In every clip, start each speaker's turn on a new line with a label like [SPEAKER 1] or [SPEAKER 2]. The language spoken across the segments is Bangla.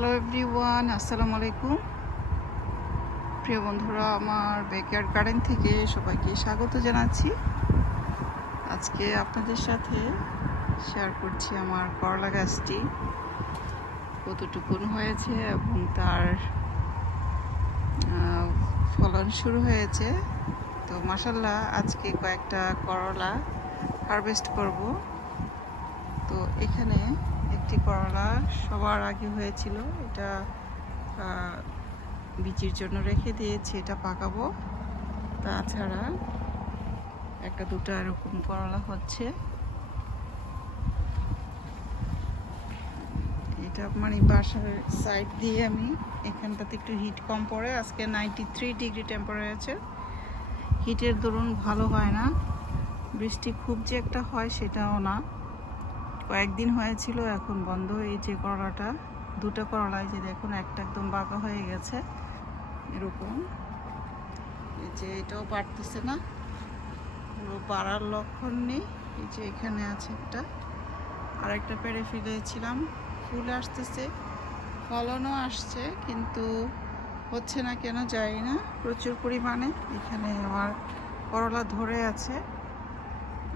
[SPEAKER 1] হ্যালো এভরিওয়ান আসসালামু আলাইকুম প্রিয় বন্ধুরা, আমার ব্যাকয়ার্ড গার্ডেন থেকে সবাইকে স্বাগত জানাচ্ছি। আজকে আপনাদের সাথে শেয়ার করছি আমার করলা গাছটি, কতটুকুন হয়েছে এবং তার ফলন শুরু হয়েছে। তো মাসাল্লাহ আজকে কয়েকটা করলা হারভেস্ট করব। তো এখানে একটি করলা সবার আগে হয়েছিল। এটা বিচির জন্য রেখে দিয়েছি, এটা পাকাবো। তাছাড়া একটা দুটো এরকম করলা হচ্ছে। এটা মানে বাসার সাইড দিয়ে আমি, এখানটাতে একটু হিট কম পড়ে। আজকে নাইনটি থ্রি ডিগ্রি টেম্পারেচার হিটের দরুন ভালো হয় না। বৃষ্টি খুব যে একটা হয় সেটাও না। কয়েকদিন হয়েছিল, এখন বন্ধ। যে করলাটা, দুটো করলা যে দেখুন, একটা একদম বাঁকা হয়ে গেছে, এরকম। এই যে এটাও পারতেছে না, পুরো পাড়ার লক্ষণ নেই। এই যে এখানে আছে একটা আর একটা পেরে ফেলেছিলাম, ফুল আসতেছে, ফলনও আসছে, কিন্তু হচ্ছে না কেন যাই না, প্রচুর পরিমাণে। এখানে আমার করলা ধরে আছে,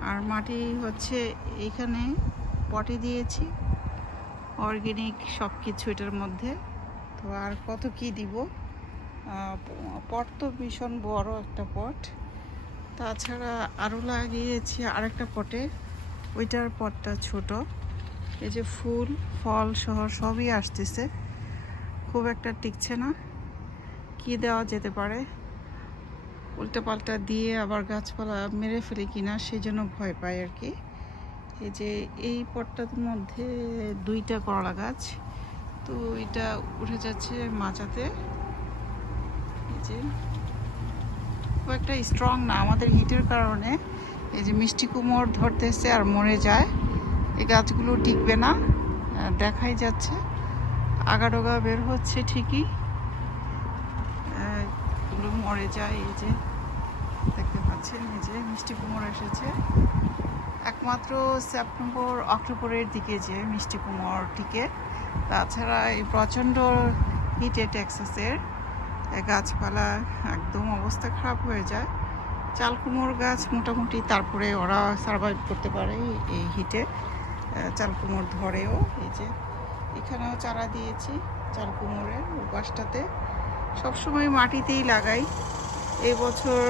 [SPEAKER 1] আর মাটি হচ্ছে এইখানে পটে দিয়েছি অর্গ্যানিক সব কিছু এটার মধ্যে। তো আর কত কি দিব? পট তো ভীষণ বড় একটা পট। তাছাড়া আরও লাগিয়েছি আরেকটা পটে, ওইটার পটটা ছোট। এই যে ফুল, ফল সহ সবই আসতেছে। খুব একটা টিকছে না। কি দেওয়া যেতে পারে? উল্টে পাল্টা দিয়ে আবার গাছপালা মেরে ফেলি কিনা সেই জন্য ভয় পাই আর কি। এই যে এই পটটার মধ্যে দুইটা করলা গাছ। তো এটা উঠে যাচ্ছে মাচাতে। এই যে খুব একটা স্ট্রং না, আমাদের হিটের কারণে। এই যে মিষ্টি কুমড় ধরতেছে আর মরে যায়। এই গাছগুলো টিকবে না দেখাই যাচ্ছে। আগাডোগা বের হচ্ছে ঠিকই। মরে যায়, এই যে দেখতে পাচ্ছেন, এই যে মিষ্টি কুমোর এসেছে। একমাত্র সেপ্টেম্বর অক্টোবরের দিকে যে মিষ্টি কুমড় টিকে তাছাড়া এই প্রচণ্ড হিটে টেক্সাসের গাছপালা একদম অবস্থা খারাপ হয়ে যায়। চাল কুমড় গাছ মোটামুটি তারপরে ওরা সার্ভাইভ করতে পারে এই হিটে চাল কুমড় ধরেও, এই যে এখানেও চারা দিয়েছি চাল কুমড়ের উপাসটাতে। সবসময় মাটিতেই লাগাই। এই বছর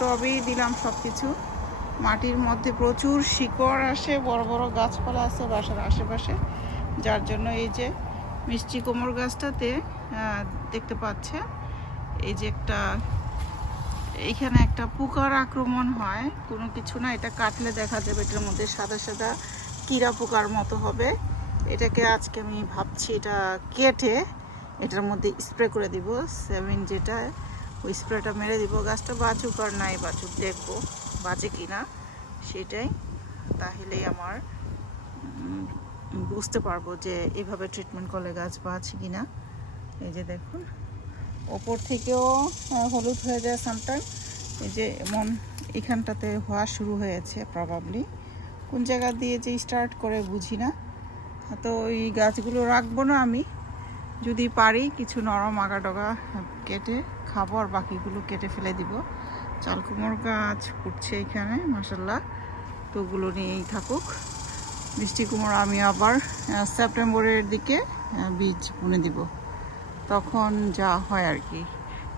[SPEAKER 1] টবেই দিলাম সব কিছু মাটির মধ্যে প্রচুর শিকড় আসে, বড় বড় গাছপালা আছে বাসার আশেপাশে। যার জন্য এই যে মিষ্টি কোমর গাছটাতে দেখতে পাচ্ছে, এই যে একটা এইখানে একটা পোকার আক্রমণ হয়। কোনো কিছু না, এটা কাটলে দেখা যাবে এটার মধ্যে সাদা সাদা কিরা পোকার মতো হবে। এটাকে আজকে আমি ভাবছি এটা কেটে এটার মধ্যে স্প্রে করে দিব, সেভেন যেটা, ওই স্প্রেটা মেরে দিব। গাছটা বাঁচুক আর নাই বাঁচুক, দেখব। বাঁচে কিনা সেটাই তাহলেই আমার বুঝতে পারব যে এভাবে ট্রিটমেন্ট করলে গাছ বাঁচে কিনা। এই যে দেখুন, ওপর থেকেও হলুদ হয়ে যায় সামটাইম এই যে এমন এখানটাতে হওয়া শুরু হয়েছে প্রবাবলি কোন জায়গা দিয়ে যে স্টার্ট করে বুঝি না। তো এই গাছগুলো রাখব না আমি। যদি পারি, কিছু নরম আগা ডগা কেটে খাব আর বাকিগুলো কেটে ফেলে দিব। চাল কুমড় গাছ উঠছে এখানে মাসাল্লাহ তো ওগুলো নিয়েই থাকুক। মিষ্টি কুমড়ো আমি আবার সেপ্টেম্বরের দিকে বীজ বুনে দিব। তখন যা হয় আর কি।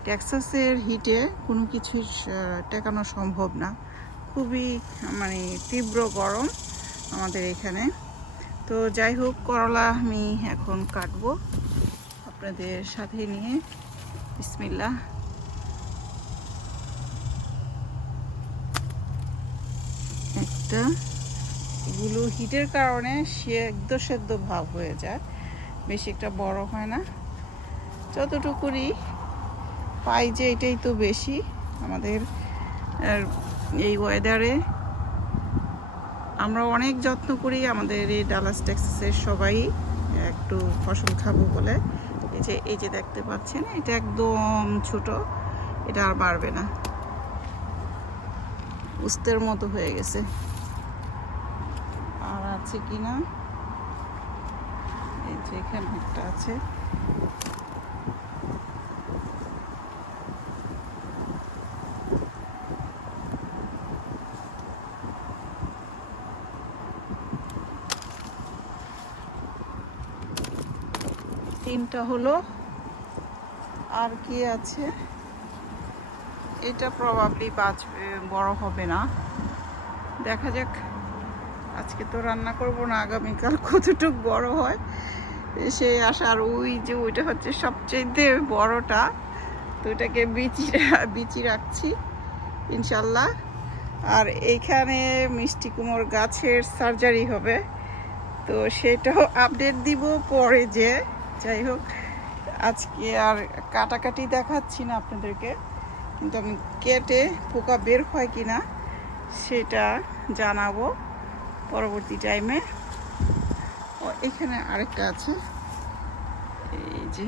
[SPEAKER 1] টেক্সাসের হিটে কোনো কিছু টেকানো সম্ভব না। খুবই মানে তীব্র গরম আমাদের এখানে। তো যাই হোক, করলা আমি এখন কাটবো। আপনাদের সাথে নিয়ে বিসমিল্লা একটা। এগুলো হিটের কারণে সেদ্ধ সেদ্ধ ভাব হয়ে যায়। বেশি একটা বড় হয় না। যতটুকুনি পাই যে এটাই তো বেশি। আমাদের এই ওয়েদারে আমরা অনেক যত্ন করি আমাদের এই ডালাস টেক্সাসের সবাই একটু ফসল খাব বলে। এই যে এই যে দেখতে পাচ্ছেন, এটা একদম ছোট। এটা আর বাড়বে না। উস্তের মতো হয়ে গেছে। আর আছে কি না এই যে এখানে একটা আছে। তিনটা হলো। আর কি আছে? এটা প্রবাবলি বাঁচবে, বড় হবে না। দেখা যাক, আজকে তো রান্না করব না, আগামীকাল কতটুক বড় হয়। সে আসার ওই যে ওইটা হচ্ছে সবচেয়ে বড়টা, তো ওইটাকে বিচি বিচি রাখছি, ইনশাল্লাহ। আর এইখানে মিষ্টি কুমোর গাছের সার্জারি হবে, তো সেটাও আপডেট দিব পরে যে। যাই হোক, আজকে আর কাটাকাটি দেখাচ্ছি না আপনাদেরকে। কিন্তু আমি কেটে পোকা বের হয় কি না সেটা জানাব পরবর্তী টাইমে ও, এখানে আরেকটা আছে। এই যে।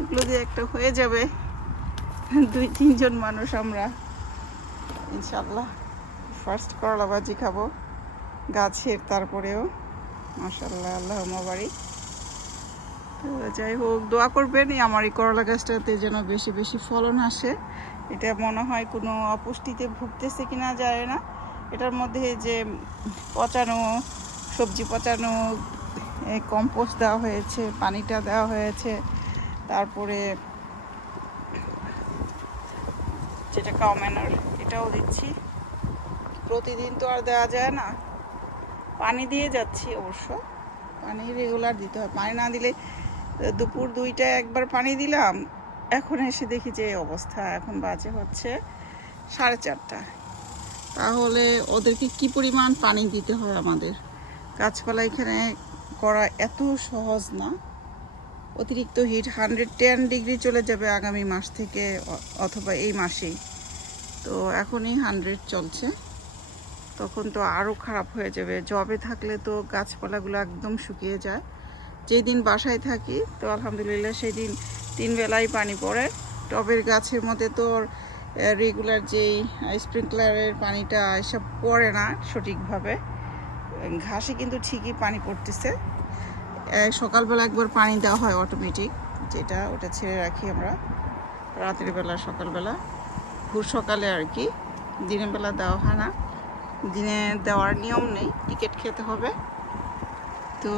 [SPEAKER 1] এগুলো দিয়ে একটা হয়ে যাবে। দুই, তিনজন মানুষ আমরা। ইনশাল্লাহ ফার্স্ট করলা ভাজি খাব। গাছের তারপরেও। মাসাল্লাহ আল্লাহ মাবারি তো যাই হোক, দোয়া করবেন আমার এই করলা গাছটাতে যেন বেশি বেশি ফলন আসে। এটা মনে হয় কোনো অপুষ্টিতে ভুগতেছে কিনা যায় না। এটার মধ্যে যে পচানো, সবজি পচানো কম্পোস্ট দেওয়া হয়েছে, পানিটা দেওয়া হয়েছে, তারপরে যেটা কাউম্যানার এটাও দিচ্ছি। প্রতিদিন তো আর দেওয়া যায় না। পানি দিয়ে যাচ্ছি অবশ্য। পানি রেগুলার দিতে হয়। পানি না দিলে দুপুর দুইটায় একবার পানি দিলাম। এখন এসে দেখি যে অবস্থা এখন বাজে হচ্ছে সাড়ে চারটা। তাহলে ওদেরকে কি পরিমাণ পানি দিতে হয় আমাদের? গাছপালা এখানে করা এত সহজ না। অতিরিক্ত হিট হান্ড্রেড টেন ডিগ্রি চলে যাবে আগামী মাস থেকে অথবা এই মাসেই। তো এখনই হান্ড্রেড চলছে। তখন তো আরও খারাপ হয়ে যাবে। জবে থাকলে তো গাছপালাগুলো একদম শুকিয়ে যায়। যেই দিন বাসায় থাকি, তো আলহামদুলিল্লাহ সেই দিন তিন বেলায় পানি পড়ে। টবের গাছের মধ্যে তো রেগুলার যেই স্প্রিংকলারের পানিটা এসব পড়ে না সঠিকভাবে। ঘাসে কিন্তু ঠিকই পানি পড়তেছে। সকালবেলা একবার পানি দেওয়া হয় অটোমেটিক যেটা ওটা ছেড়ে রাখি আমরা। রাতের বেলা, সকালবেলা। ভোর সকালে আর কি, দিনের বেলা দেওয়া হয় না। দিনে দেওয়ার নিয়ম নেই টিকিট খেতে হবে। তো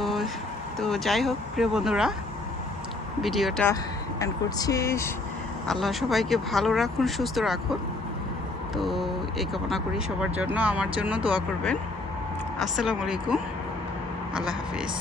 [SPEAKER 1] তো যাই হোক, প্রিয় বন্ধুরা, ভিডিওটা এন্ড করছি। আল্লাহ সবাইকে ভালো রাখুন, সুস্থ রাখুন। তো এই কামনা করি সবার জন্য। আমার জন্য দোয়া করবেন। আসসালামু আলাইকুম। আল্লাহ হাফিজ।